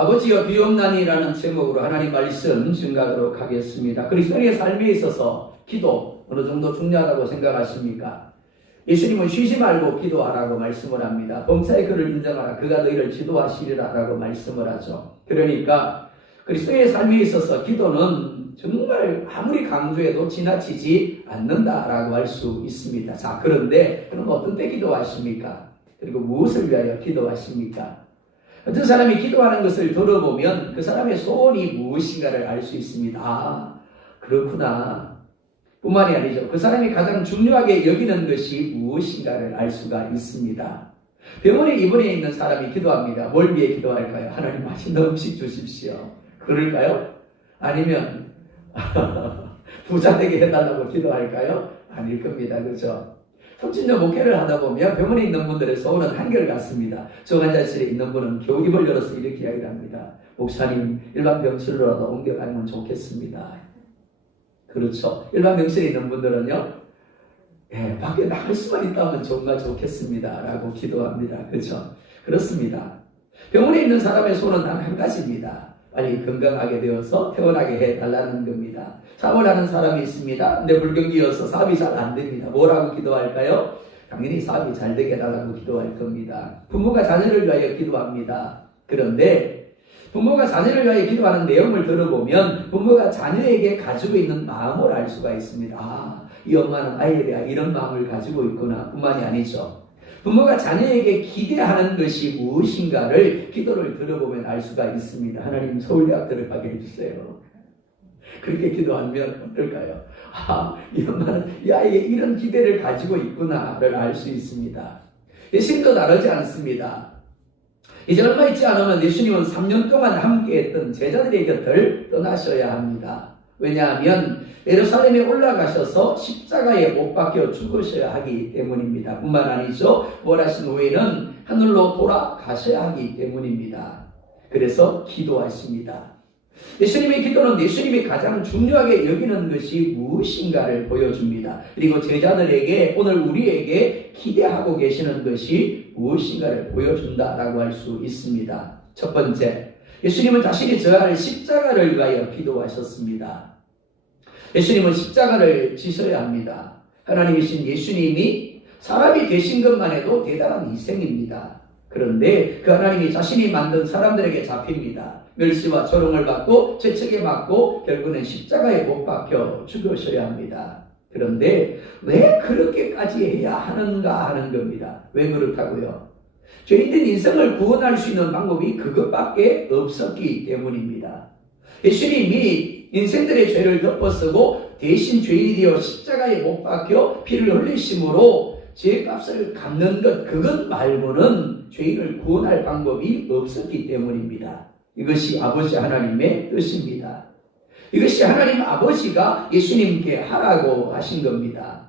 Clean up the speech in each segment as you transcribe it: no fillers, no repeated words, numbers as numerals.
아버지여 비옵나니라는 제목으로 하나님 말씀 증가하도록 하겠습니다. 그리스도인의 삶에 있어서 기도 어느 정도 중요하다고 생각하십니까? 예수님은 쉬지 말고 기도하라고 말씀을 합니다. 범사의 그를 인정하라. 그가 너희를 지도하시리라 라고 말씀을 하죠. 그러니까 그리스도의 삶에 있어서 기도는 정말 아무리 강조해도 지나치지 않는다라고 할 수 있습니다. 자, 그런데 그럼 어떤 때 기도하십니까? 그리고 무엇을 위하여 기도하십니까? 어떤 사람이 기도하는 것을 들어보면 그 사람의 소원이 무엇인가를 알 수 있습니다. 아, 그렇구나. 뿐만이 아니죠. 그 사람이 가장 중요하게 여기는 것이 무엇인가를 알 수가 있습니다. 병원에 입원해 있는 사람이 기도합니다. 뭘 위해 기도할까요? 하나님 맛있는 음식 주십시오. 그럴까요? 아니면 부자 되게 해달라고 기도할까요? 아닐 겁니다. 그렇죠? 30년 목회를 하다 보면 병원에 있는 분들의 소원은 한결같습니다. 정환자실에 있는 분은 겨우 입을 열어서 이렇게 이야기를 합니다. 목사님, 일반 병실로라도 옮겨가면 좋겠습니다. 그렇죠. 일반 병실에 있는 분들은요, 밖에 나갈 수만 있다면 정말 좋겠습니다. 라고 기도합니다. 그렇죠. 그렇습니다. 병원에 있는 사람의 소원은 단 한 가지입니다. 빨리 건강하게 되어서 태어나게 해달라는 겁니다. 사업을 하는 사람이 있습니다. 근데 불경기여서 사업이 잘 안 됩니다. 뭐라고 기도할까요? 당연히 사업이 잘 되게 해달라고 기도할 겁니다. 부모가 자녀를 위하여 기도합니다. 그런데 부모가 자녀를 위하여 기도하는 내용을 들어보면 부모가 자녀에게 가지고 있는 마음을 알 수가 있습니다. 아, 이 엄마는 아이에 대한 이런 마음을 가지고 있구나. 뿐만이 아니죠. 부모가 자녀에게 기대하는 것이 무엇인가를 기도를 들어보면 알 수가 있습니다. 하나님 서울대학 들어가게 해주세요. 그렇게 기도하면 어떨까요? 아, 이 엄마는 이 아이에게 이런 기대를 가지고 있구나를 알 수 있습니다. 예수님도 다르지 않습니다. 이제 얼마 있지 않으면 예수님은 3년 동안 함께했던 제자들의 곁을 떠나셔야 합니다. 왜냐하면 예루살렘에 올라가셔서 십자가에 못 박혀 죽으셔야 하기 때문입니다. 뿐만 아니죠. 부활하신 후에는 하늘로 돌아가셔야 하기 때문입니다. 그래서 기도하십니다. 예수님의 기도는 예수님이 가장 중요하게 여기는 것이 무엇인가를 보여줍니다. 그리고 제자들에게 오늘 우리에게 기대하고 계시는 것이 무엇인가를 보여준다라고 할 수 있습니다. 첫 번째, 예수님은 자신이 져야 할 십자가를 위하여 기도하셨습니다. 예수님은 십자가를 지셔야 합니다. 하나님이신 예수님이 사람이 되신 것만 해도 대단한 희생입니다. 그런데 그 하나님이 자신이 만든 사람들에게 잡힙니다. 멸시와 조롱을 받고 채찍에 맞고 결국은 십자가에 못 박혀 죽으셔야 합니다. 그런데 왜 그렇게까지 해야 하는가 하는 겁니다. 왜 그렇다고요? 죄인된 인생을 구원할 수 있는 방법이 그것밖에 없었기 때문입니다. 예수님이 인생들의 죄를 덮어쓰고 대신 죄인이 되어 십자가에 못 박혀 피를 흘리심으로 죄값을 갚는 것, 그것 말고는 죄인을 구원할 방법이 없었기 때문입니다. 이것이 아버지 하나님의 뜻입니다. 이것이 하나님 아버지가 예수님께 하라고 하신 겁니다.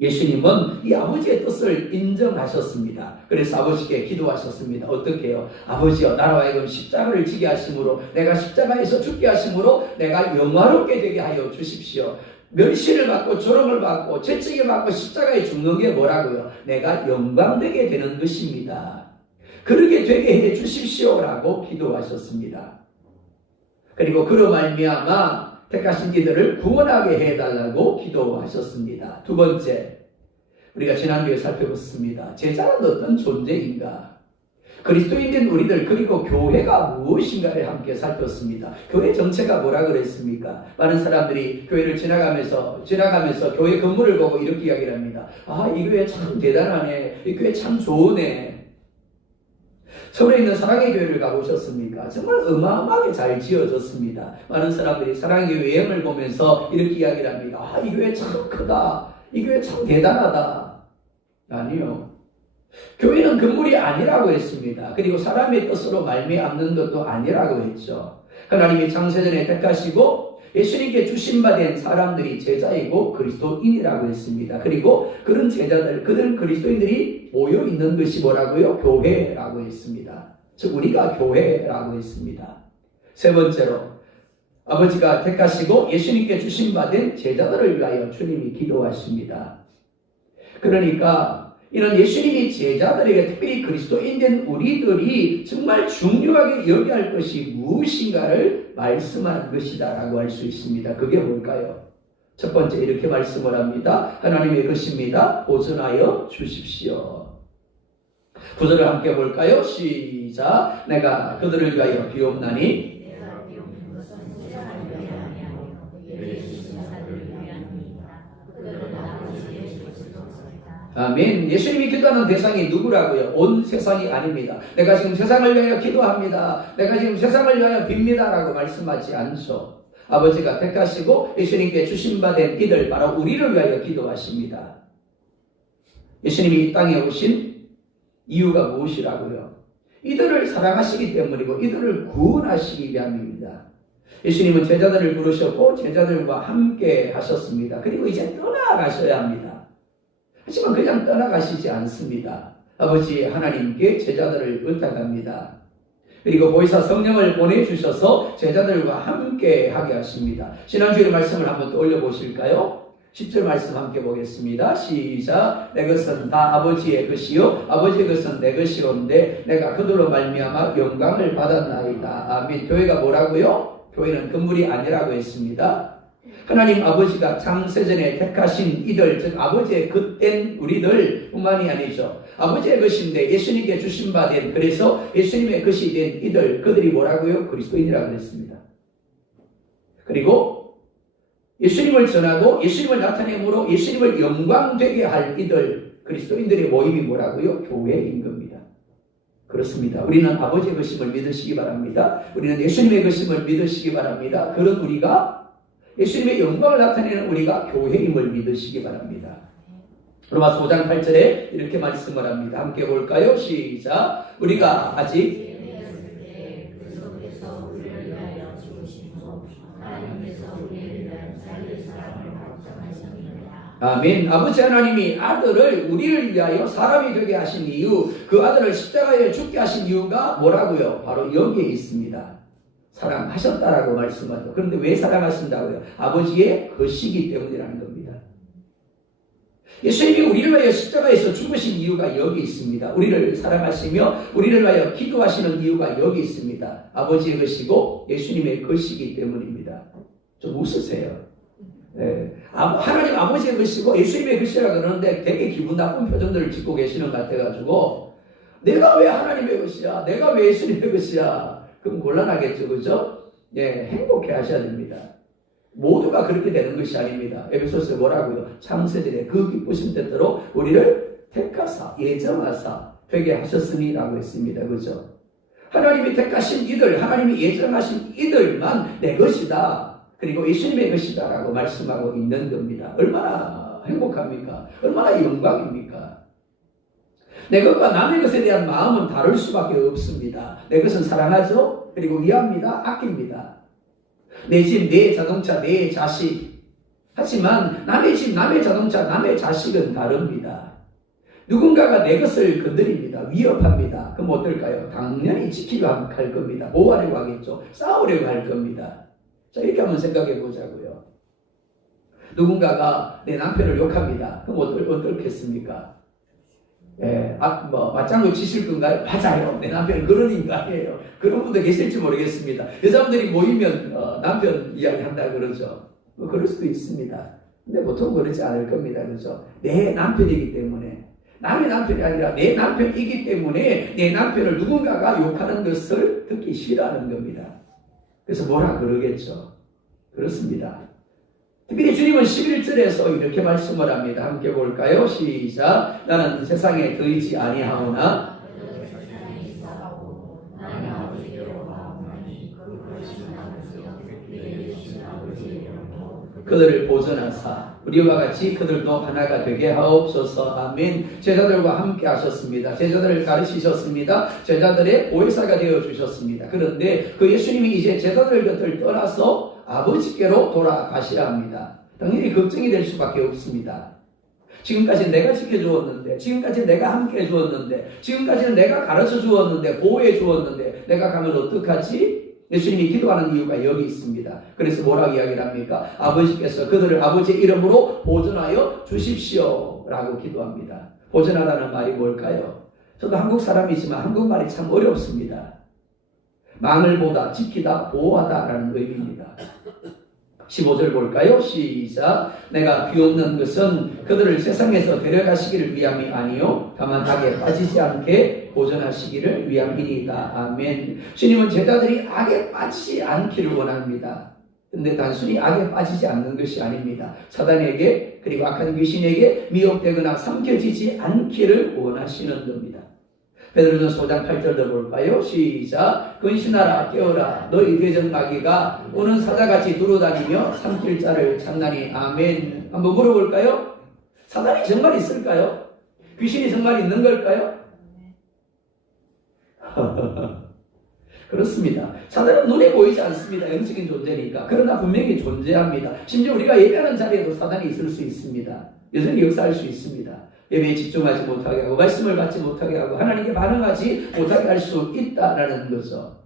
예수님은 이 아버지의 뜻을 인정하셨습니다. 그래서 아버지께 기도하셨습니다. 어떻게 해요? 아버지여, 나로 하여금 십자가를 지게 하심으로, 내가 십자가에서 죽게 하심으로 내가 영화롭게 되게 하여 주십시오. 멸시를 받고 조롱을 받고 채찍에 맞고 십자가에 죽는 게 뭐라고요? 내가 영광되게 되는 것입니다. 그렇게 되게 해 주십시오라고 기도하셨습니다. 그리고 그로 말미암아 택하신 이들을 구원하게 해달라고 기도하셨습니다. 두 번째, 우리가 지난주에 살펴봤습니다. 제자는 어떤 존재인가? 그리스도인된 우리들 그리고 교회가 무엇인가를 함께 살폈습니다. 교회 정체가 뭐라 그랬습니까? 많은 사람들이 교회를 지나가면서 교회 건물을 보고 이렇게 이야기를 합니다. 아, 이 교회 참 대단하네. 이 교회 참 좋으네. 서울에 있는 사랑의 교회를 가보셨습니까? 정말 어마어마하게 잘 지어졌습니다. 많은 사람들이 사랑의 교회 외형을 보면서 이렇게 이야기를 합니다. 아, 이 교회 참 크다. 이 교회 참 대단하다. 아니요. 교회는 건물이 아니라고 했습니다. 그리고 사람의 뜻으로 말미암는 것도 아니라고 했죠. 하나님이 창세전에 택하시고 예수님께 주신 바 된 사람들이 제자이고 그리스도인이라고 했습니다. 그리고 그런 제자들, 그들 그리스도인들이 모여 있는 것이 뭐라고요? 교회라고 했습니다. 즉 우리가 교회라고 했습니다. 세 번째로 아버지가 택하시고 예수님께 주신 바 된 제자들을 위하여 주님이 기도하십니다. 그러니까 이는 예수님이 제자들에게 특별히 그리스도인된 우리들이 정말 중요하게 여겨야 할 것이 무엇인가를 말씀한 것이다라고 할 수 있습니다. 그게 뭘까요? 첫 번째 이렇게 말씀을 합니다. 하나님의 것입니다. 보존하여 주십시오. 구절을 함께 볼까요? 시작. 내가 그들을 위하여 비옵나니 아멘. 예수님이 기도하는 대상이 누구라고요? 온 세상이 아닙니다. 내가 지금 세상을 위하여 기도합니다. 내가 지금 세상을 위하여 빕니다. 라고 말씀하지 않죠. 아버지가 택하시고 예수님께 주신 바 된 이들, 바로 우리를 위하여 기도하십니다. 예수님이 이 땅에 오신 이유가 무엇이라고요? 이들을 사랑하시기 때문이고 이들을 구원하시기 위함입니다. 예수님은 제자들을 부르셨고 제자들과 함께 하셨습니다. 그리고 이제 떠나가셔야 합니다. 하지만 그냥 떠나가시지 않습니다. 아버지 하나님께 제자들을 의탁합니다. 그리고 보혜사 성령을 보내주셔서 제자들과 함께 하게 하십니다. 지난주의 말씀을 한번 또 올려보실까요? 10절 말씀 함께 보겠습니다. 시작. 내 것은 다 아버지의 것이요 아버지의 것은 내 것이로는데 내가 그들로 말미암아 영광을 받았나이다. 아멘. 교회가 뭐라고요? 교회는 건물이 아니라고 했습니다. 하나님 아버지가 창세전에 택하신 이들, 즉 아버지의 그땐 우리들 뿐만이 아니죠. 아버지의 것인데 예수님께 주신 바 된, 그래서 예수님의 것이 된 이들, 그들이 뭐라고요? 그리스도인이라고 했습니다. 그리고 예수님을 전하고 예수님을 나타내므로 예수님을 영광되게 할 이들, 그리스도인들의 모임이 뭐라고요? 교회인 겁니다. 그렇습니다. 우리는 아버지의 것임을 믿으시기 바랍니다. 우리는 예수님의 것임을 믿으시기 바랍니다. 그런 우리가 예수님의 영광을 나타내는 우리가 교회임을 믿으시기 바랍니다. 로마서 5장 8절에 이렇게 말씀을 합니다. 함께 볼까요? 시작. 우리가 아직 아멘. 아버지 하나님이 아들을 우리를 위하여 사람이 되게 하신 이유, 그 아들을 십자가에 죽게 하신 이유가 뭐라고요? 바로 여기에 있습니다. 사랑하셨다라고 말씀하죠. 그런데 왜 사랑하신다고요? 아버지의 것이기 때문이라는 겁니다. 예수님이 우리를 위하여 십자가에서 죽으신 이유가 여기 있습니다. 우리를 사랑하시며 우리를 위하여 기도하시는 이유가 여기 있습니다. 아버지의 것이고 예수님의 것이기 때문입니다. 좀 웃으세요. 네. 하나님 아버지의 것이고 예수님의 것이라 그러는데 되게 기분 나쁜 표정들을 짓고 계시는 것 같아가지고 내가 왜 하나님의 것이야? 내가 왜 예수님의 것이야? 그럼 곤란하겠죠, 그죠? 예, 행복해 하셔야 됩니다. 모두가 그렇게 되는 것이 아닙니다. 에베소서에 뭐라고요? 창세전에 그 기쁘신 뜻대로 우리를 택하사, 예정하사 되게 하셨으니라고 했습니다. 그죠? 하나님이 택하신 이들, 하나님이 예정하신 이들만 내 것이다. 그리고 예수님의 것이다. 라고 말씀하고 있는 겁니다. 얼마나 행복합니까? 얼마나 영광입니까? 내 것과 남의 것에 대한 마음은 다를 수밖에 없습니다. 내 것은 사랑하죠? 그리고 위합니다. 아낍니다. 내 집, 내 자동차, 내 자식. 하지만 남의 집, 남의 자동차, 남의 자식은 다릅니다. 누군가가 내 것을 건드립니다. 위협합니다. 그럼 어떨까요? 당연히 지키려고 할 겁니다. 보호하려고 하겠죠. 싸우려고 할 겁니다. 자, 이렇게 한번 생각해 보자고요. 누군가가 내 남편을 욕합니다. 그럼 어떻겠습니까? 예, 맞장구 치실 건가요? 맞아요. 내 남편은 그런 인간이에요. 그런 분도 계실지 모르겠습니다. 여자분들이 모이면 남편 이야기 한다 그러죠. 그럴 수도 있습니다. 근데 보통 그러지 않을 겁니다. 그죠? 내 남편이기 때문에. 남의 남편이 아니라 내 남편이기 때문에 내 남편을 누군가가 욕하는 것을 듣기 싫어하는 겁니다. 그래서 뭐라 그러겠죠. 그렇습니다. 특별히 주님은 11절에서 이렇게 말씀을 합니다. 함께 볼까요? 시작. 나는 세상에 거이지 아니하오나 그들을 보존하사 우리와 같이 그들도 하나가 되게 하옵소서. 아멘. 제자들과 함께 하셨습니다. 제자들을 가르치셨습니다. 제자들의 보혜사가 되어주셨습니다. 그런데 그 예수님이 이제 제자들 곁을 떠나서 아버지께로 돌아가셔야 합니다. 당연히 걱정이 될 수밖에 없습니다. 지금까지 내가 지켜주었는데, 지금까지 내가 함께 해주었는데, 지금까지는 내가 가르쳐 주었는데, 보호해 주었는데, 내가 가면 어떡하지? 예수님이 기도하는 이유가 여기 있습니다. 그래서 뭐라고 이야기를 합니까? 아버지께서 그들을 아버지의 이름으로 보존하여 주십시오 라고 기도합니다. 보존하다는 말이 뭘까요? 저도 한국 사람이지만 한국말이 참 어렵습니다. 망을 보다, 지키다, 보호하다라는 의미입니다. 15절 볼까요? 시작. 내가 비옵는 것은 그들을 세상에서 데려가시기를 위함이 아니요 다만 악에 빠지지 않게 보존하시기를 위함이니이다. 아멘. 주님은 제자들이 악에 빠지지 않기를 원합니다. 근데 단순히 악에 빠지지 않는 것이 아닙니다. 사단에게 그리고 악한 귀신에게 미혹되거나 삼켜지지 않기를 원하시는 겁니다. 베드로전서 5장 8절도 볼까요? 시작. 근신하라 깨어라 너희 대적마귀가 오는 사자같이 두루다니며 삼킬 자를 찾나니. 아멘. 한번 물어볼까요? 사단이 정말 있을까요? 귀신이 정말 있는 걸까요? 그렇습니다. 사단은 눈에 보이지 않습니다. 영적인 존재니까. 그러나 분명히 존재합니다. 심지어 우리가 예배하는 자리에도 사단이 있을 수 있습니다. 여전히 역사할 수 있습니다. 예배에 집중하지 못하게 하고 말씀을 받지 못하게 하고 하나님께 반응하지 못하게 할 수 있다라는 거죠.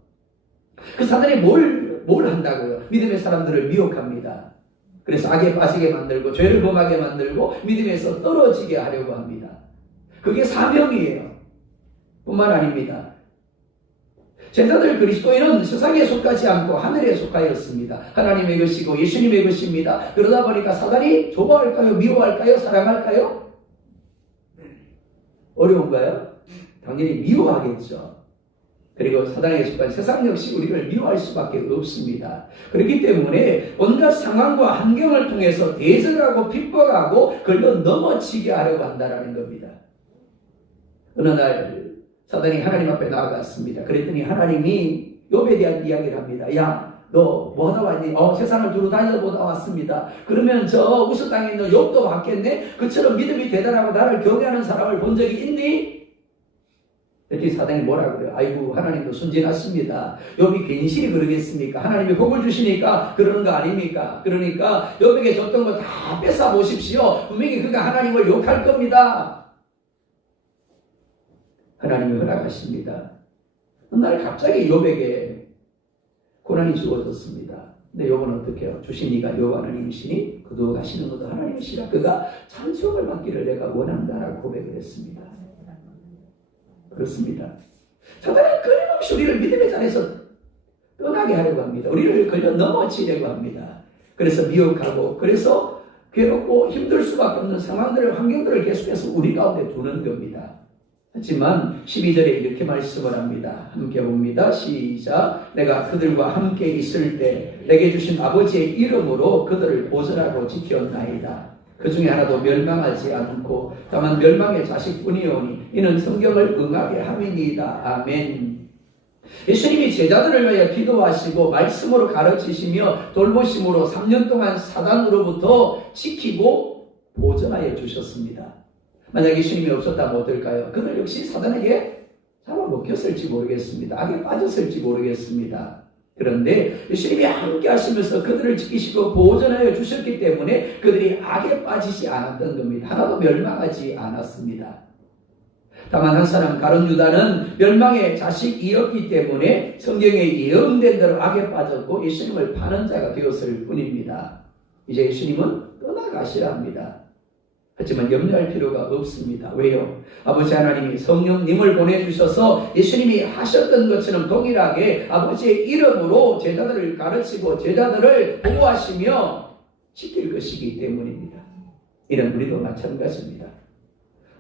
그 사단이 뭘 한다고요? 믿음의 사람들을 미혹합니다. 그래서 악에 빠지게 만들고 죄를 범하게 만들고 믿음에서 떨어지게 하려고 합니다. 그게 사명이에요. 뿐만 아닙니다. 제자들 그리스도인은 세상에 속하지 않고 하늘에 속하였습니다. 하나님의 것이고 예수님의 것입니다. 그러다 보니까 사단이 좋아할까요? 미워할까요? 사랑할까요? 어려운가요? 당연히 미워하겠죠. 그리고 사단에 속한 세상 역시 우리를 미워할 수밖에 없습니다. 그렇기 때문에 온갖 상황과 환경을 통해서 대적하고 핍박하고 걸려 넘어지게 하려고 한다는 겁니다. 어느 날 사단이 하나님 앞에 나아갔습니다. 그랬더니 하나님이 욥에 대한 이야기를 합니다. 야, 너 뭐 하다 왔니? 세상을 두루 다녀보다 왔습니다. 그러면 저 우스 땅에 있는 욥도 봤겠네? 그처럼 믿음이 대단하고 나를 경외하는 사람을 본 적이 있니? 그랬더니 사단이 뭐라고요? 아이고 하나님도 순진하십니다. 욥이 괜시리 그러겠습니까? 하나님이 복을 주시니까 그러는 거 아닙니까? 그러니까 욥에게 줬던 거 다 뺏어 보십시오. 분명히 그가 하나님을 욕할 겁니다. 하나님이 허락하십니다. 어느 날 갑자기 욥에게 고난이 주어졌습니다. 근데 욥은 어떻게 해요? 주신 이가 여호와 하나님이시니 그도 가시는 것도 하나님이시라. 그가 찬송을 받기를 내가 원한다라고 고백을 했습니다. 그렇습니다. 사단은 끊임없이 우리를 믿음의 자리에서 떠나게 하려고 합니다. 우리를 걸려 넘어지려고 합니다. 그래서 미혹하고 그래서 괴롭고 힘들 수밖에 없는 상황들을 환경들을 계속해서 우리 가운데 두는 겁니다. 하지만 12절에 이렇게 말씀을 합니다. 함께 봅니다. 시작. 내가 그들과 함께 있을 때 내게 주신 아버지의 이름으로 그들을 보존하고 지켰나이다. 그 중에 하나도 멸망하지 않고 다만 멸망의 자식뿐이오니 이는 성경을 응하게 함이니이다. 아멘. 예수님이 제자들을 위하여 기도하시고 말씀으로 가르치시며 돌보심으로 3년 동안 사단으로부터 지키고 보존하여 주셨습니다. 만약 예수님이 없었다면 어떨까요? 그들 역시 사단에게 잡아먹혔을지 모르겠습니다. 악에 빠졌을지 모르겠습니다. 그런데 예수님이 함께 하시면서 그들을 지키시고 보존하여 주셨기 때문에 그들이 악에 빠지지 않았던 겁니다. 하나도 멸망하지 않았습니다. 다만 한 사람 가룟 유다는 멸망의 자식이었기 때문에 성경에 예언된 대로 악에 빠졌고 예수님을 파는 자가 되었을 뿐입니다. 이제 예수님은 떠나가시라 합니다. 하지만 염려할 필요가 없습니다. 왜요? 아버지 하나님이 성령님을 보내주셔서 예수님이 하셨던 것처럼 동일하게 아버지의 이름으로 제자들을 가르치고 제자들을 보호하시며 지킬 것이기 때문입니다. 이런 우리도 마찬가지입니다.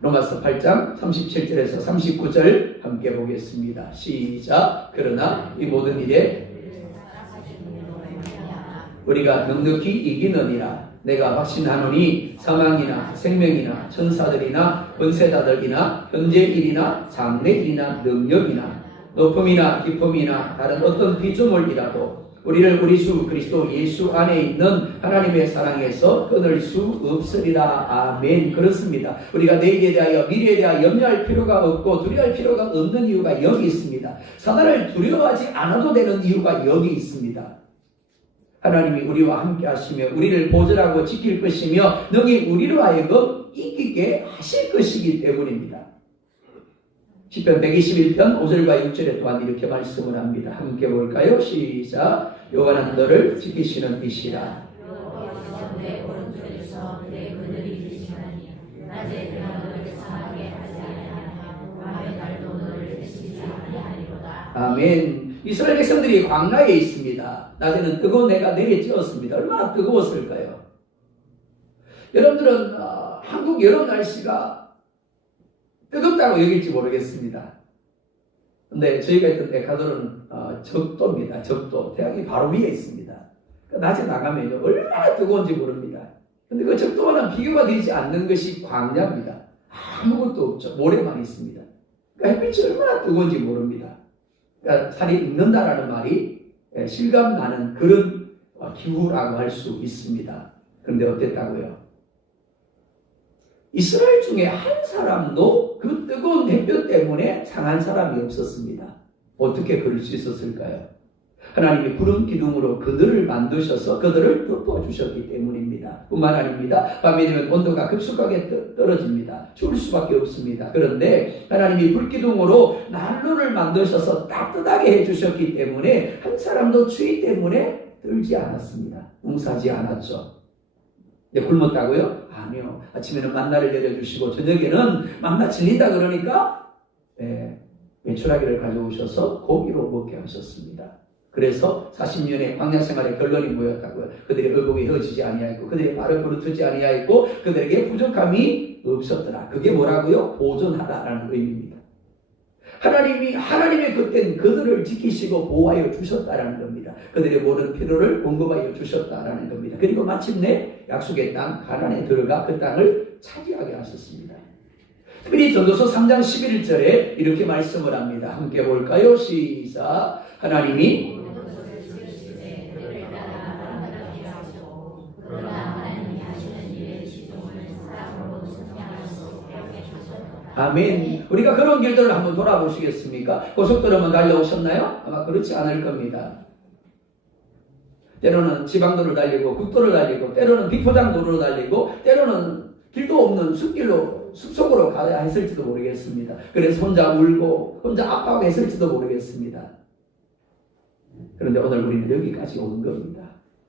로마서 8장 37절에서 39절 함께 보겠습니다. 시작. 그러나 이 모든 일에 우리가 넉넉히 이기느니라. 내가 확신하노니 사망이나 생명이나 천사들이나 권세자들이나 현재일이나 장래일이나 능력이나 높음이나 깊음이나 다른 어떤 피조물이라도 우리를 우리 주 그리스도 예수 안에 있는 하나님의 사랑에서 끊을 수 없으리라. 아멘. 그렇습니다. 우리가 내일에 대하여 미래에 대하여 염려할 필요가 없고 두려워할 필요가 없는 이유가 여기 있습니다. 사단을 두려워하지 않아도 되는 이유가 여기 있습니다. 하나님이 우리와 함께 하시며 우리를 보존하고 지킬 것이며 능히 우리로 하여금 이기게 하실 것이기 때문입니다. 시편 121편 5절과 6절에 또한 이렇게 말씀을 합니다. 함께 볼까요? 시작. 여호와는 너를 지키시는 이시라. 내 오른쪽에서 내 그늘이 되시나니 낮에 그가 너를 상하게 아멘. 이스라엘 백성들이 광야에 있습니다. 낮에는 뜨거운 해가 내리쬐었습니다. 얼마나 뜨거웠을까요? 여러분들은 한국 여름 날씨가 뜨겁다고 여길지 모르겠습니다. 근데 저희가 있던 에콰도르는 적도입니다. 적도. 태양이 바로 위에 있습니다. 낮에 나가면 얼마나 뜨거운지 모릅니다. 근데 그 적도와는 비교가 되지 않는 것이 광야입니다. 아무것도 없죠. 모래만 있습니다. 그러니까 햇빛이 얼마나 뜨거운지 모릅니다. 그러니까 살이 익는다라는 말이 실감나는 그런 기후라고 할 수 있습니다. 그런데 어땠다고요? 이스라엘 중에 한 사람도 그 뜨거운 햇볕 때문에 상한 사람이 없었습니다. 어떻게 그럴 수 있었을까요? 하나님이 구름 기둥으로 그들을 만드셔서 그들을 덮어주셨기 때문입니다. 뿐만 아닙니다. 밤이 되면 온도가 급속하게 떨어집니다. 추울 수밖에 없습니다. 그런데 하나님이 불기둥으로 난로를 만드셔서 따뜻하게 해주셨기 때문에 한 사람도 추위 때문에 떨지 않았습니다. 웅사지 않았죠. 네, 굶었다고요? 아니요. 아침에는 만나를 내려주시고 저녁에는 만나 질린다 그러니까 메추라기를 가져오셔서 고기로 먹게 하셨습니다. 그래서 40년의 광야 생활의 결론이 뭐였다고요? 그들의 의복이 헤어지지 아니하였고 그들의 발을 부르트지 아니하였고 그들에게 부족함이 없었더라. 그게 뭐라고요? 보존하다라는 의미입니다. 하나님의 그때는 그들을 지키시고 보호하여 주셨다라는 겁니다. 그들의 모든 필요를 공급하여 주셨다라는 겁니다. 그리고 마침내 약속의 땅 가나안에 들어가 그 땅을 차지하게 하셨습니다. 특별히 전도서 3장 11절에 이렇게 말씀을 합니다. 함께 볼까요? 시작. 하나님이 아멘. 우리가 그런 길들을 한번 돌아보시겠습니까? 고속도로만 달려오셨나요? 아마 그렇지 않을 겁니다. 때로는 지방도를 달리고 국도를 달리고 때로는 비포장도로 달리고 때로는 길도 없는 숲속으로 가야 했을지도 모르겠습니다. 그래서 혼자 울고 혼자 압박했을지도 모르겠습니다. 그런데 오늘 우리는 여기까지 온 겁니다.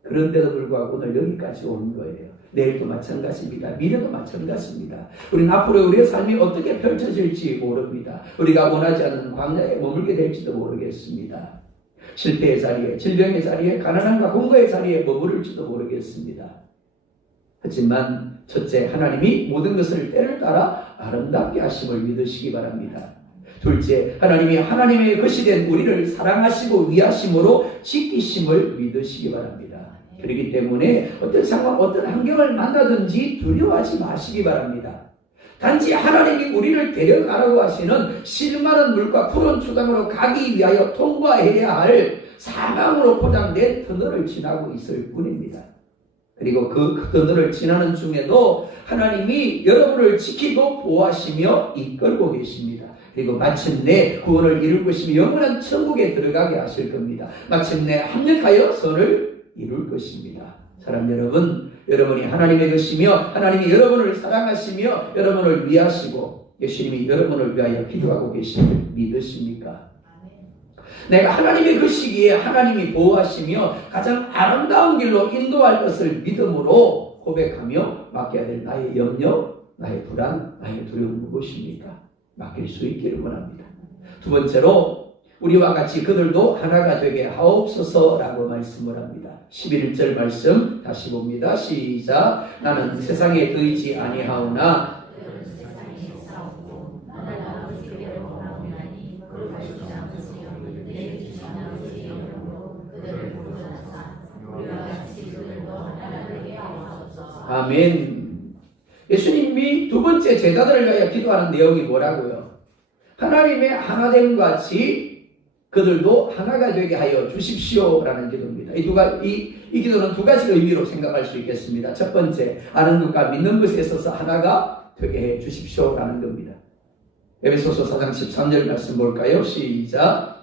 그런데도 불구하고 오늘 여기까지 온 거예요. 내일도 마찬가지입니다. 미래도 마찬가지입니다. 우리는 앞으로 우리의 삶이 어떻게 펼쳐질지 모릅니다. 우리가 원하지 않는 광야에 머물게 될지도 모르겠습니다. 실패의 자리에, 질병의 자리에, 가난함과 공고의 자리에 머무를지도 모르겠습니다. 하지만 첫째, 하나님이 모든 것을 때를 따라 아름답게 하심을 믿으시기 바랍니다. 둘째, 하나님이 하나님의 것이 된 우리를 사랑하시고 위하심으로 지키심을 믿으시기 바랍니다. 그렇기 때문에 어떤 상황, 어떤 환경을 만나든지 두려워하지 마시기 바랍니다. 단지 하나님이 우리를 데려가라고 하시는 실마른 물과 푸른 초당으로 가기 위하여 통과해야 할 사망으로 포장된 터널을 지나고 있을 뿐입니다. 그리고 그 터널을 지나는 중에도 하나님이 여러분을 지키고 보호하시며 이끌고 계십니다. 그리고 마침내 구원을 이룰 것이며 영원한 천국에 들어가게 하실 겁니다. 마침내 합력하여 선을 이룰 것입니다. 사랑 여러분, 여러분이 하나님의 것이며 하나님이 여러분을 사랑하시며 여러분을 위하시고 예수님이 여러분을 위하여 기도하고 계심을 믿으십니까? 내가 하나님의 것이기에 하나님이 보호하시며 가장 아름다운 길로 인도할 것을 믿음으로 고백하며 맡겨야 될 나의 염려, 나의 불안, 나의 두려움 무엇입니까? 맡길 수 있기를 원합니다. 두 번째로 우리와 같이 그들도 하나가 되게 하옵소서라고 말씀을 합니다. 11절 말씀 다시 봅니다. 시작. 나는 세상에 의지 아니하오나 아멘. 예수님이 두 번째 제자들을 위하여 기도하는 내용이 뭐라고요? 하나님의 하나됨 같이 그들도 하나가 되게 하여 주십시오라는 기도입니다. 이 기도는 두 가지 의미로 생각할 수 있겠습니다. 첫 번째, 아는 것과 믿는 것에 있어서 하나가 되게 해 주십시오라는 겁니다. 에베소서 4장 13절 말씀 볼까요? 시작.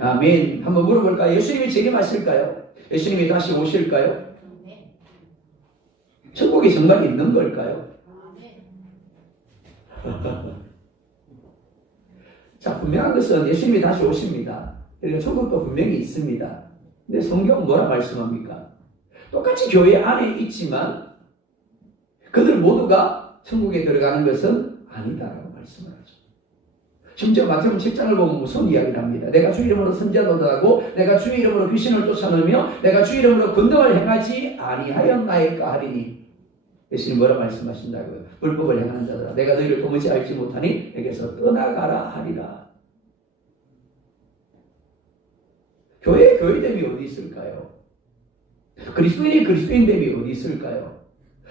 아멘. 한번 물어볼까요? 예수님이 재림하실까요? 예수님이 다시 오실까요? 천국이 정말 있는 걸까요? 자, 분명한 것은 예수님이 다시 오십니다. 그리고 천국도 분명히 있습니다. 근데 성경은 뭐라 말씀합니까? 똑같이 교회 안에 있지만 그들 모두가 천국에 들어가는 것은 아니다라고 말씀을 하죠. 심지어 마태복음 7장을 보면 무슨 이야기를 합니다. 내가 주 이름으로 선지자도 하고 내가 주 이름으로 귀신을 쫓아내며 내가 주 이름으로 권능을 행하지 아니하였나이까 하리니. 예수님 뭐라 말씀하신다고요? 불법을 행하는 자들아 내가 너희를 도무지 알지 못하니 내게서 떠나가라 하리라. 교회의 교회됨이 어디 있을까요? 그리스도인이 그리스도인됨이 어디 있을까요?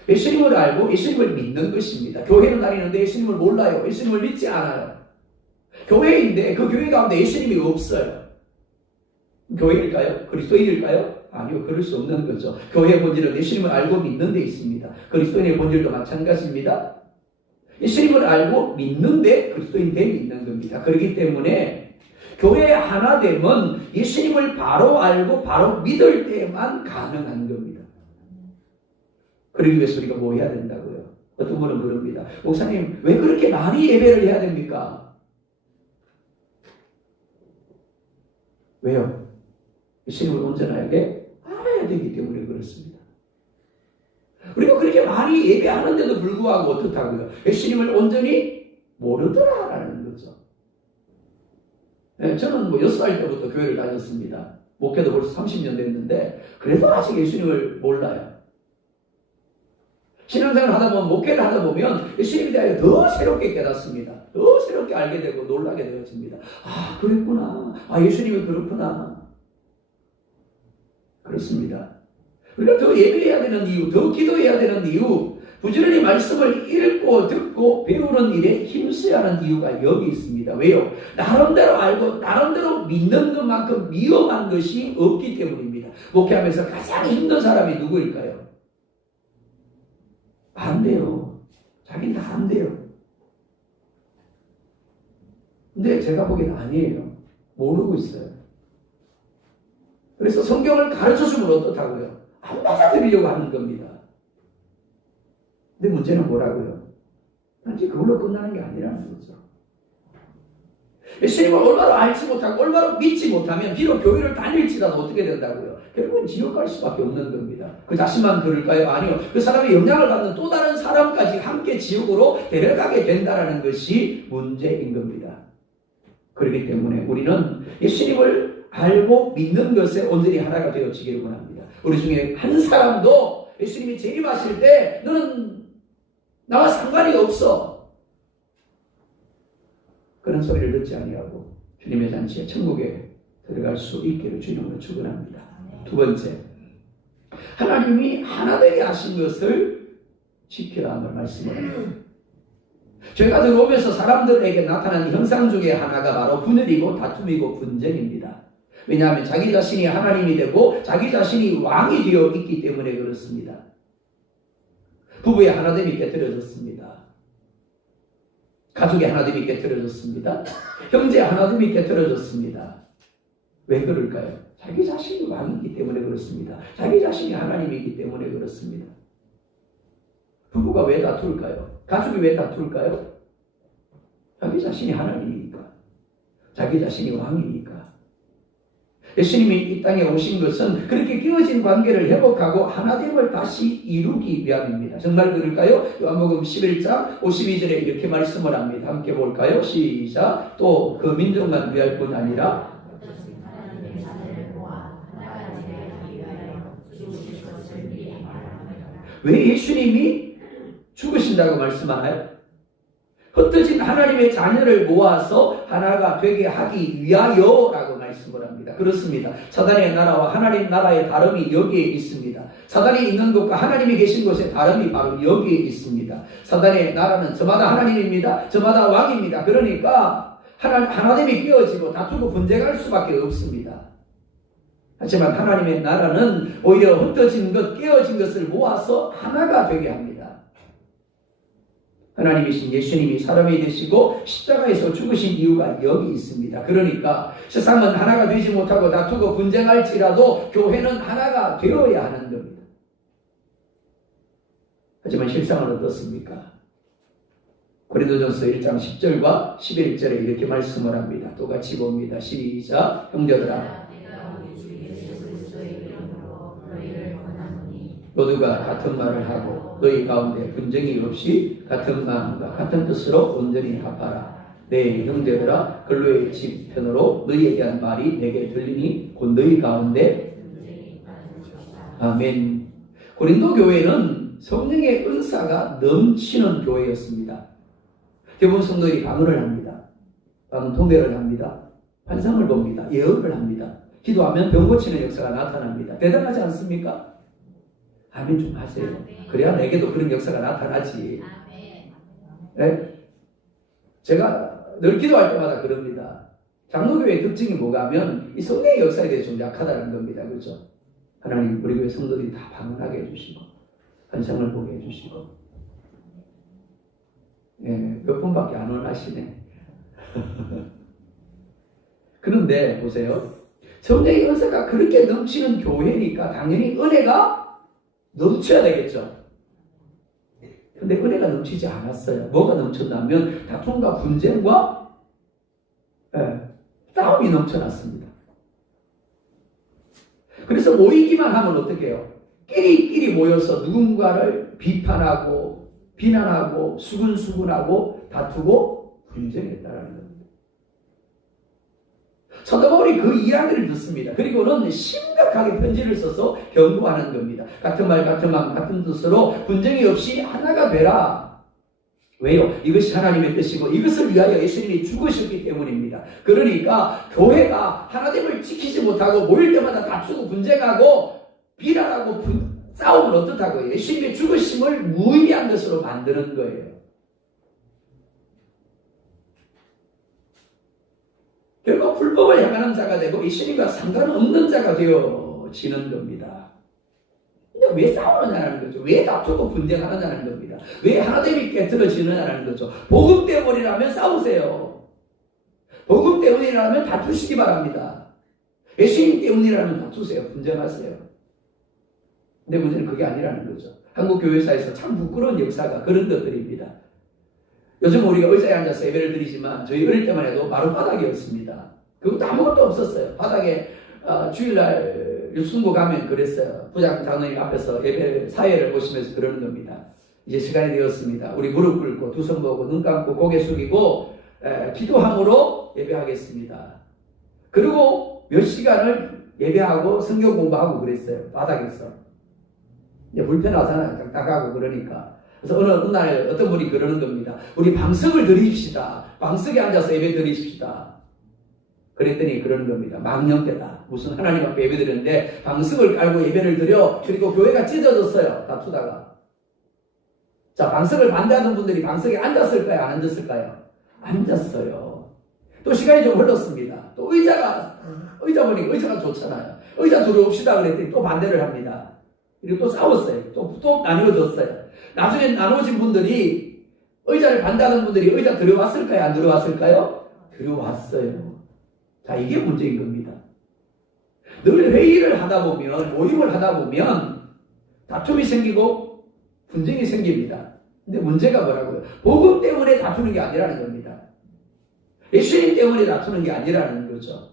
예수님을 알고 예수님을 믿는 것입니다. 교회는 다니는데 예수님을 몰라요. 예수님을 믿지 않아요. 교회인데 그 교회 가운데 예수님이 없어요. 교회일까요? 그리스도인일까요? 아니요. 그럴 수 없는 거죠. 교회의 본질은 예수님을 알고 믿는 데 있습니다. 그리스도인의 본질도 마찬가지입니다. 예수님을 알고 믿는데 그리스도인됨이 있는 겁니다. 그렇기 때문에 교회의 하나됨은 예수님을 바로 알고 바로 믿을 때만 가능한 겁니다. 그러기 위해서 우리가 뭐 해야 된다고요? 어떤 분은 그럽니다. 목사님 왜 그렇게 많이 예배를 해야 됩니까? 왜요? 예수님을 온전하게 알아야 되기 때문에 그렇습니다. 우리가 그렇게 많이 예배하는데도 불구하고 어떻다고요? 예수님을 온전히 모르더라라는 거죠. 네, 저는 6살 때부터 교회를 다녔습니다. 목회도 벌써 30년 됐는데 그래도 아직 예수님을 몰라요. 신앙생활을 하다 보면 목회를 하다 보면 예수님에 대하여 더 새롭게 깨닫습니다. 더 새롭게 알게 되고 놀라게 되어집니다. 아 그랬구나. 아 예수님이 그렇구나. 그렇습니다. 우리가 더 예배해야 되는 이유, 더 기도해야 되는 이유, 부지런히 말씀을 읽고 듣고 배우는 일에 힘써야 하는 이유가 여기 있습니다. 왜요? 나름대로 알고 나름대로 믿는 것만큼 위험한 것이 없기 때문입니다. 목회하면서 가장 힘든 사람이 누구일까요? 안 돼요. 자기는 다 안 돼요. 근데 제가 보기에는 아니에요. 모르고 있어요. 그래서 성경을 가르쳐주면 어떻다고요? 안 받아들이려고 하는 겁니다. 근데 문제는 뭐라고요? 단지 그걸로 끝나는 게 아니라는 거죠. 예수님을 얼마나 알지 못하고 얼마나 믿지 못하면 비록 교회를 다닐지라도 어떻게 된다고요? 결국은 지옥 갈 수밖에 없는 겁니다. 그 자신만 그럴까요? 아니요. 그 사람의 영향을 받는 또 다른 사람까지 함께 지옥으로 데려가게 된다는 것이 문제인 겁니다. 그렇기 때문에 우리는 예수님을 알고 믿는 것에 온전히 하나가 되어지기를 원합니다. 우리 중에 한 사람도 예수님이 재림하실 때 너는 나와 상관이 없어. 그런 소리를 듣지 아니하고 주님의 잔치에 천국에 들어갈 수 있기를 주님으로 축원합니다. 두 번째, 하나님이 하나되게 하신 것을 지키라 하는 말씀을 합니다. 죄가 들어오면서 사람들에게 나타난 현상 중에 하나가 바로 분열이고 다툼이고 분쟁입니다. 왜냐하면 자기 자신이 하나님이 되고 자기 자신이 왕이 되어 있기 때문에 그렇습니다. 부부의 하나됨이 깨트려졌습니다. 가족의 하나됨이 깨트려졌습니다. 형제의 하나됨이 깨트려졌습니다. 왜 그럴까요? 자기 자신이 왕이기 때문에 그렇습니다. 자기 자신이 하나님이기 때문에 그렇습니다. 부부가 왜 다툴까요? 가족이 왜 다툴까요? 자기 자신이 하나님이니까. 자기 자신이 왕이니까. 예수님이 이 땅에 오신 것은 그렇게 끼어진 관계를 회복하고 하나됨을 다시 이루기 위함입니다. 정말 그럴까요? 요한복음 11장 52절에 이렇게 말씀을 합니다. 함께 볼까요? 시작. 또 그 민족만 위할 뿐 아니라 왜 예수님이 죽으신다고 말씀하나요? 흩어진 하나님의 자녀를 모아서 하나가 되게 하기 위하여라고 말씀을 합니다. 그렇습니다. 사단의 나라와 하나님 나라의 다름이 여기에 있습니다. 사단이 있는 곳과 하나님이 계신 곳의 다름이 바로 여기에 있습니다. 사단의 나라는 저마다 하나님입니다. 저마다 왕입니다. 그러니까 하나됨이 끼어지고 다투고 분쟁할 수밖에 없습니다. 하지만 하나님의 나라는 오히려 흩어진 것, 깨어진 것을 모아서 하나가 되게 합니다. 하나님이신 예수님이 사람이 되시고 십자가에서 죽으신 이유가 여기 있습니다. 그러니까 세상은 하나가 되지 못하고 다투고 분쟁할지라도 교회는 하나가 되어야 하는 겁니다. 하지만 실상은 어떻습니까? 고린도전서 1장 10절과 11절에 이렇게 말씀을 합니다. 똑같이 봅니다. 시작. 형제들아 모두가 같은 말을 하고 너희 가운데 분쟁이 없이 같은 마음과 같은 뜻으로 온전히 합하라. 내 형제들아 근로의 집 편으로 너희에게 한 말이 내게 들리니 곧 너희 가운데 아멘. 고린도 교회는 성령의 은사가 넘치는 교회였습니다. 대부분 성도들이 방언을 합니다. 방언 통배를 합니다. 환상을 봅니다. 예언을 합니다. 기도하면 병 고치는 역사가 나타납니다. 대단하지 않습니까? 아멘 좀 하세요. 그래야 내게도 그런 역사가 나타나지. 네? 제가 늘 기도할 때마다 그럽니다. 장로교회의 특징이 뭐가 하면 이 성령의 역사에 대해 좀 약하다는 겁니다. 그렇죠? 하나님 우리 교회 성도들이 다 방언하게 해주시고 환상을 보게 해주시고 몇 분밖에 안 원하시네. 그런데 보세요. 성령의 은사가 그렇게 넘치는 교회니까 당연히 은혜가 넘쳐야 되겠죠. 근데 은혜가 넘치지 않았어요. 뭐가 넘쳤냐면 다툼과 분쟁과 싸움이 넘쳐났습니다. 그래서 모이기만 하면 어떻게 해요? 끼리끼리 모여서 누군가를 비판하고 비난하고 수근수근하고 다투고 분쟁했다라는 겁니다. 사도 바울이 그 이야기를 듣습니다. 그리고는 심각하게 편지를 써서 경고하는 겁니다. 같은 말, 같은 마음, 같은 뜻으로 분쟁이 없이 하나가 되라. 왜요? 이것이 하나님의 뜻이고 이것을 위하여 예수님이 죽으셨기 때문입니다. 그러니까 교회가 하나됨을 지키지 못하고 모일 때마다 다투고 분쟁하고 비난하고 싸우면 어떻다고요? 예수님의 죽으심을 무의미한 것으로 만드는 거예요. 결국 불법을 행하는 자가 되고 예수님과 상관없는 자가 되어지는 겁니다. 근데 왜 싸우느냐는 거죠. 왜 다투고 분쟁하느냐는 겁니다. 왜 하나됨이 깨트려지느냐는 거죠. 복음 때문이라면 싸우세요. 복음 때문이라면 다투시기 바랍니다. 예수님 때문이라면 다투세요. 분쟁하세요. 근데 문제는 그게 아니라는 거죠. 한국 교회사에서 참 부끄러운 역사가 그런 것들입니다. 요즘 우리가 의자에 앉아서 예배를 드리지만 저희 어릴 때만 해도 마룻바닥이었습니다. 그것도 아무것도 없었어요. 바닥에 주일날 육순고 가면 그랬어요. 부장 장로님 앞에서 예배 사회를 보시면서 그러는 겁니다. 이제 시간이 되었습니다. 우리 무릎 꿇고 두 손 보고 눈 감고 고개 숙이고 기도함으로 예배하겠습니다. 그리고 몇 시간을 예배하고 성경 공부하고 그랬어요. 바닥에서. 이제 불편하잖아요. 딱딱하고 그러니까. 그래서 어느 날 어떤 분이 그러는 겁니다. 우리 방석을 드립시다. 방석에 앉아서 예배 드립시다. 그랬더니 그러는 겁니다. 망령 때다. 무슨 하나님 앞에 예배 드렸는데 방석을 깔고 예배를 드려. 그리고 교회가 찢어졌어요. 다투다가. 자, 방석을 반대하는 분들이 방석에 앉았을까요? 안 앉았을까요? 앉았어요. 또 시간이 좀 흘렀습니다. 또 의자 보니까 의자가 좋잖아요. 의자 들어옵시다 그랬더니 또 반대를 합니다. 그리고 또 싸웠어요. 또 나누어졌어요. 나중에 나누어진 분들이 의자를 반대하는 분들이 의자 들어왔을까요? 안 들어왔을까요? 들어왔어요. 자, 이게 문제인 겁니다. 늘 회의를 하다 보면, 모임을 하다 보면 다툼이 생기고 분쟁이 생깁니다. 근데 문제가 뭐라고요? 복음 때문에 다투는 게 아니라는 겁니다. 예수님 때문에 다투는 게 아니라는 거죠.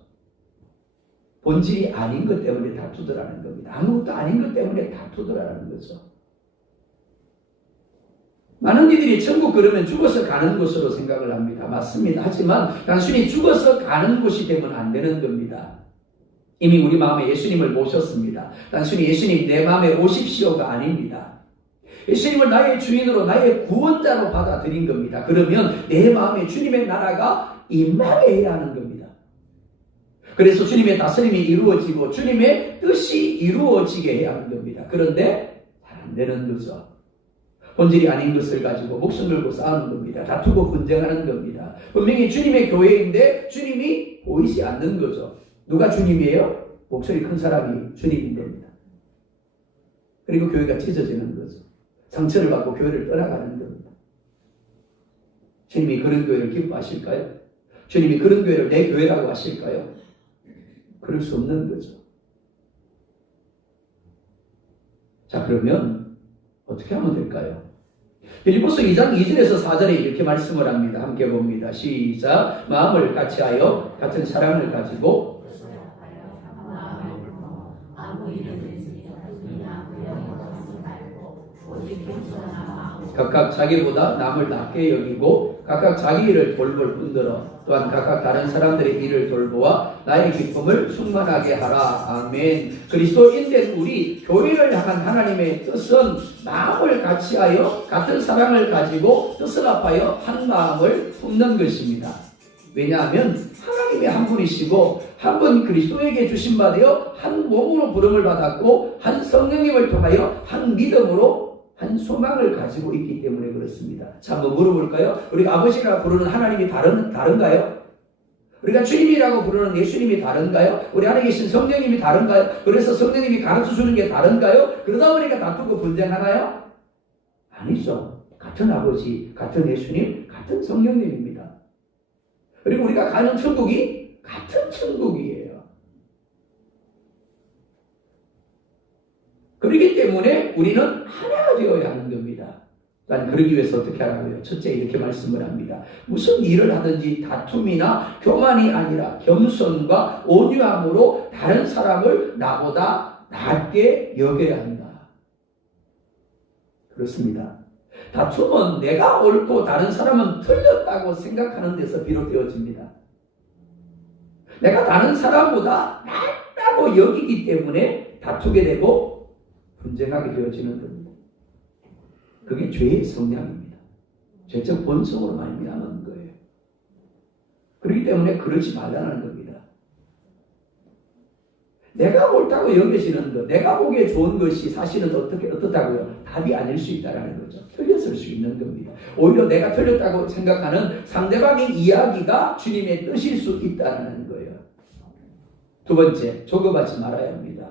본질이 아닌 것 때문에 다투더라는 겁니다. 아무것도 아닌 것 때문에 다투더라는 거죠. 많은 이들이 천국 그러면 죽어서 가는 곳으로 생각을 합니다. 맞습니다. 하지만 단순히 죽어서 가는 곳이 되면 안 되는 겁니다. 이미 우리 마음에 예수님을 모셨습니다. 단순히 예수님 내 마음에 오십시오가 아닙니다. 예수님을 나의 주인으로 나의 구원자로 받아들인 겁니다. 그러면 내 마음에 주님의 나라가 임하게 하는 겁니다. 그래서 주님의 다스림이 이루어지고 주님의 뜻이 이루어지게 해야 하는 겁니다. 그런데 잘 안 되는 거죠. 본질이 아닌 것을 가지고 목숨 걸고 싸우는 겁니다. 다투고 분쟁하는 겁니다. 분명히 주님의 교회인데 주님이 보이지 않는 거죠. 누가 주님이에요? 목소리 큰 사람이 주님인 겁니다. 그리고 교회가 찢어지는 거죠. 상처를 받고 교회를 떠나가는 겁니다. 주님이 그런 교회를 기뻐하실까요? 주님이 그런 교회를 내 교회라고 하실까요? 그럴 수 없는 거죠. 자, 그러면 어떻게 하면 될까요? 빌립보서 2장 2절에서 4절에 이렇게 말씀을 합니다. 함께 봅니다. 시작. 마음을 같이하여 같은 사랑을 가지고 각각 자기보다 남을 낮게 여기고 각각 자기 일을 돌볼 뿐더러 또한 각각 다른 사람들의 일을 돌보아 나의 기쁨을 충만하게 하라. 아멘. 그리스도인된 우리 교회를 향한 하나님의 뜻은 마음을 같이하여 같은 사랑을 가지고 뜻을 합하여 한 마음을 품는 것입니다. 왜냐하면 하나님이 한 분이시고 한 분 그리스도에게 주신 바 되어 한 몸으로 부름을 받았고 한 성령님을 통하여 한 믿음으로 한 소망을 가지고 있기 때문에 그렇습니다. 자, 한번 물어볼까요? 우리가 아버지라고 부르는 하나님이 다른가요? 우리가 주님이라고 부르는 예수님이 다른가요? 우리 안에 계신 성령님이 다른가요? 그래서 성령님이 가르쳐 주는 게 다른가요? 그러다 보니까 다투고 분쟁하나요? 아니죠. 같은 아버지, 같은 예수님, 같은 성령님입니다. 그리고 우리가 가는 천국이 같은 천국이에요. 그렇기 때문에 우리는 하나가 되어야 하는 겁니다. 난 그러기 위해서 어떻게 하라고요? 첫째 이렇게 말씀을 합니다. 무슨 일을 하든지 다툼이나 교만이 아니라 겸손과 온유함으로 다른 사람을 나보다 낮게 여겨야 한다. 그렇습니다. 다툼은 내가 옳고 다른 사람은 틀렸다고 생각하는 데서 비롯되어집니다. 내가 다른 사람보다 낫다고 여기기 때문에 다투게 되고 분쟁하게 되어지는 겁니다. 그게 죄의 성향입니다. 죄적 본성으로 말미암은 거예요. 그렇기 때문에 그러지 말라는 겁니다. 내가 옳다고 여겨지는 것, 내가 보기에 좋은 것이 사실은 어떻다고요? 답이 아닐 수 있다는 거죠. 틀렸을 수 있는 겁니다. 오히려 내가 틀렸다고 생각하는 상대방의 이야기가 주님의 뜻일 수 있다는 거예요. 두 번째, 조급하지 말아야 합니다.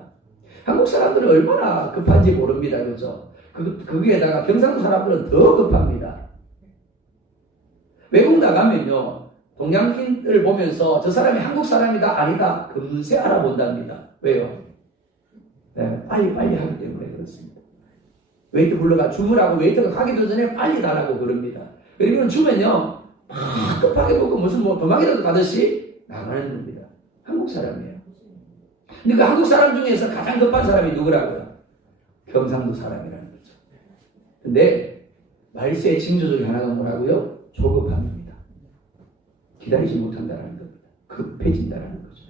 한국 사람들은 얼마나 급한지 모릅니다. 그죠? 거기에다가 경상도 사람들은 더 급합니다. 외국 나가면요, 동양인을 보면서 저 사람이 한국 사람이다, 아니다, 금세 알아본답니다. 왜요? 네, 빨리 하기 때문에 그렇습니다. 웨이터 불러가 주문하고 웨이터가 가기도 전에 빨리 달라고 그럽니다. 그리고 주면요, 막 급하게 보고 무슨 도망이라도 가듯이 나가는 겁니다. 한국 사람이에요. 근데 그 한국 사람 중에서 가장 급한 사람이 누구라고요? 경상도 사람이라는 거죠. 근데 말세의 징조 중에 하나가 뭐라고요? 조급함입니다. 기다리지 못한다는 겁니다. 급해진다는 거죠.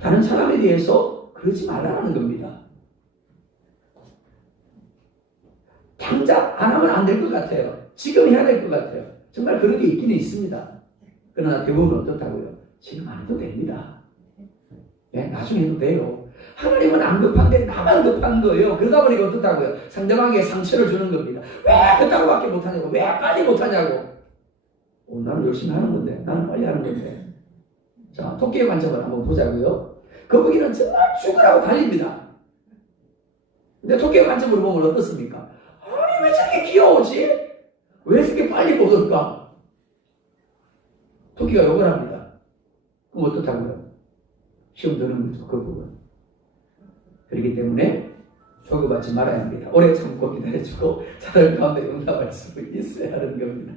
다른 사람에 대해서 그러지 말라는 겁니다. 당장 안 하면 안 될 것 같아요. 지금 해야 될 것 같아요. 정말 그런 게 있기는 있습니다. 그러나 대부분 어떻다고요? 지금 안 해도 됩니다. 네, 나중에 해도 돼요. 하나님은 안 급한데 나만 급한 거예요. 그러다 보니까 어떻다고요? 상대방에게 상처를 주는 겁니다. 왜 그따구밖에 못하냐고, 왜 빨리 못하냐고. 나는 열심히 하는 건데, 나는 빨리 하는 건데. 자, 토끼의 관점을 한번 보자고요. 거북이는 정말 죽으라고 달립니다. 근데 토끼의 관점으로 보면 어떻습니까? 아니, 왜 저렇게 귀여우지? 왜 저렇게 빨리 못 올까? 토끼가 욕을 합니다. 그럼 어떻다고요? 시험 드는 거죠, 그 부분. 그렇기 때문에 조급하지 말아야 합니다. 오래 참고 기다려주고 사람 가운데 응답할 수 있어야 하는 겁니다.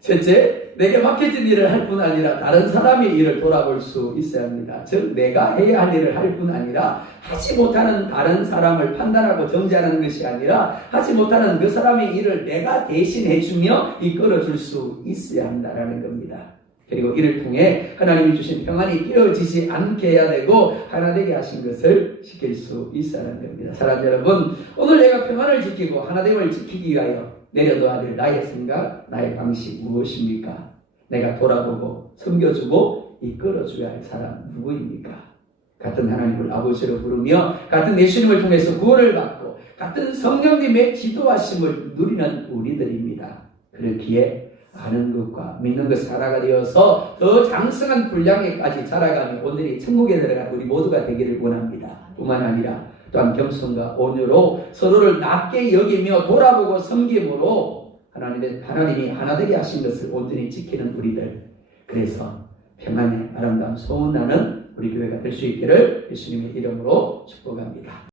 셋째, 내게 맡겨진 일을 할 뿐 아니라 다른 사람의 일을 돌아볼 수 있어야 합니다. 즉 내가 해야 할 일을 할 뿐 아니라 하지 못하는 다른 사람을 판단하고 정죄하는 것이 아니라 하지 못하는 그 사람의 일을 내가 대신 해주며 이끌어줄 수 있어야 한다는 겁니다. 그리고 이를 통해 하나님이 주신 평안이 깨어지지 않게 해야 되고 하나 되게 하신 것을 지킬 수 있어야 하는 겁니다. 사랑하는 여러분, 오늘 내가 평안을 지키고 하나됨을 지키기 위하여 내려놓아야 될 나의 생각, 나의 방식 무엇입니까? 내가 돌아보고 섬겨주고 이끌어줘야 할 사람 누구입니까? 같은 하나님을 아버지로 부르며 같은 예수님을 통해서 구원을 받고 같은 성령님의 지도하심을 누리는 우리들입니다. 그렇기에 아는 것과 믿는 것 살아가 되어서 더 장성한 분량에까지 자라가며 오늘이 천국에 들어간 우리 모두가 되기를 원합니다. 뿐만 아니라 또한 겸손과 온유로 서로를 낮게 여기며 돌아보고 섬김으로 하나님이 하나 되게 하신 것을 온전히 지키는 우리들. 그래서 평안의 아름다운 소문나는 우리 교회가 될 수 있기를 예수님의 이름으로 축복합니다.